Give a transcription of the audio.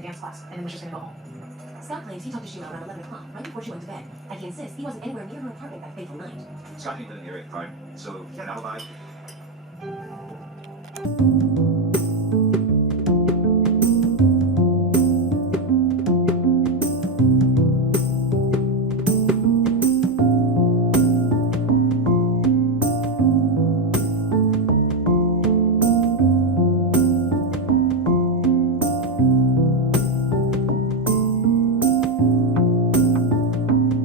the dance class, and then was just gonna go home. Scott claims he talked to Sheila around 11 o'clock, right before she went to bed, and he insists he wasn't anywhere near her apartment that fateful night. Scott ain't living here at the time, so he had an alibi.